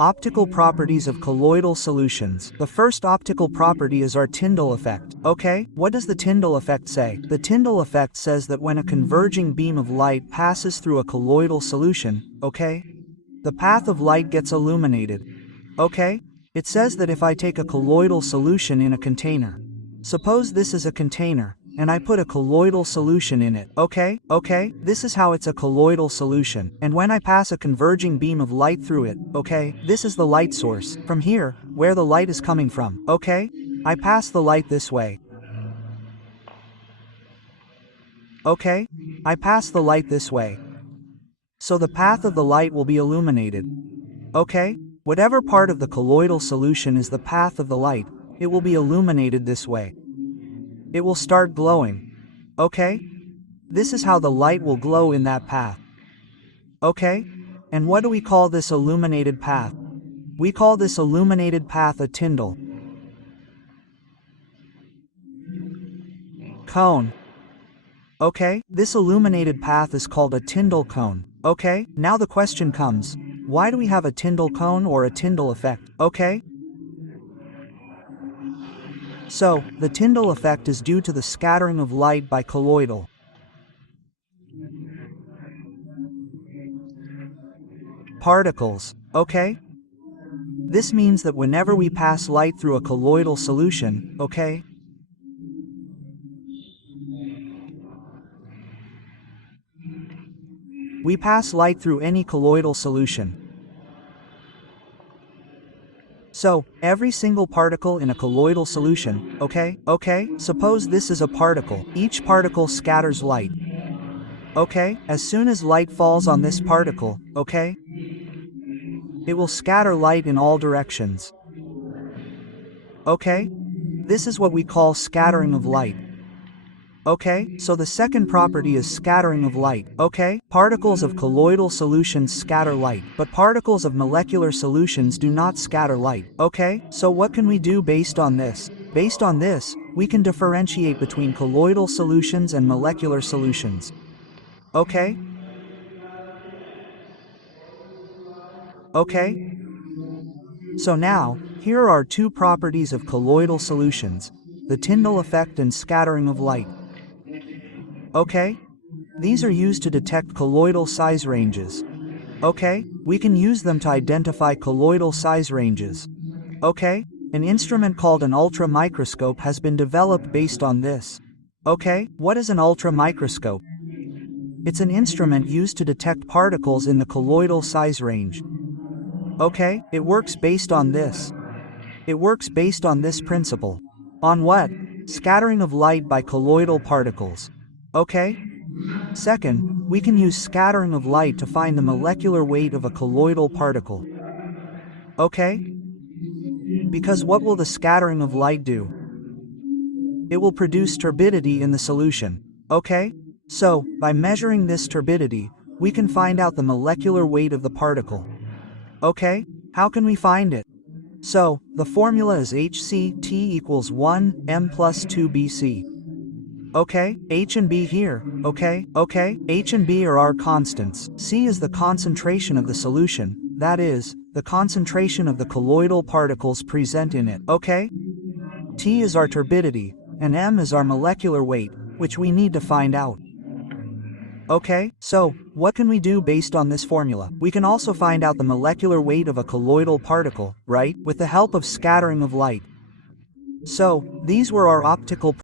Optical properties of colloidal solutions. The first optical property is our Tyndall effect. Okay, what does the Tyndall effect say? The Tyndall effect says that when a converging beam of light passes through a colloidal solution, okay, the path of light gets illuminated. Okay? It says that if I take a colloidal solution in a container, suppose this is a container, and I put a colloidal solution in it, okay, this is how it's a colloidal solution, and when I pass a converging beam of light through it, okay, this is the light source, from here, where the light is coming from, okay, I pass the light this way, okay, I pass the light this way, so the path of the light will be illuminated, okay, whatever part of the colloidal solution is the path of the light, it will be illuminated this way. It will start glowing. Okay? This is how the light will glow in that path. Okay? And what do we call this illuminated path? We call this illuminated path a Tyndall cone. Okay? This illuminated path is called a Tyndall cone. Okay? Now the question comes, why do we have a Tyndall cone or a Tyndall effect? Okay? So, the Tyndall effect is due to the scattering of light by colloidal particles, okay? This means that whenever we pass light through a colloidal solution, okay? We pass light through any colloidal solution. So, every single particle in a colloidal solution, okay? Suppose this is a particle. Each particle scatters light. Okay? As soon as light falls on this particle, okay? It will scatter light in all directions. Okay? This is what we call scattering of light. Okay, so the second property is scattering of light. Okay, particles of colloidal solutions scatter light, but particles of molecular solutions do not scatter light. Okay, so what can we do based on this? Based on this, we can differentiate between colloidal solutions and molecular solutions. Okay? Okay? So now, here are two properties of colloidal solutions, the Tyndall effect and scattering of light. Okay? These are used to detect colloidal size ranges. Okay? We can use them to identify colloidal size ranges. Okay? An instrument called an ultramicroscope has been developed based on this. Okay? What is an ultramicroscope? It's an instrument used to detect particles in the colloidal size range. Okay? It works based on this. It works based on this principle. On what? Scattering of light by colloidal particles. Okay? Second, we can use scattering of light to find the molecular weight of a colloidal particle. Okay? Because what will the scattering of light do? It will produce turbidity in the solution. Okay? So, by measuring this turbidity, we can find out the molecular weight of the particle. Okay? How can we find it? So, the formula is HCt equals 1 m plus 2 Bc. Okay, H and B here, okay, H and B are our constants. C is the concentration of the solution, that is, the concentration of the colloidal particles present in it, okay? T is our turbidity, and M is our molecular weight, which we need to find out. Okay, so, what can we do based on this formula? We can also find out the molecular weight of a colloidal particle, right, with the help of scattering of light. So, these were our optical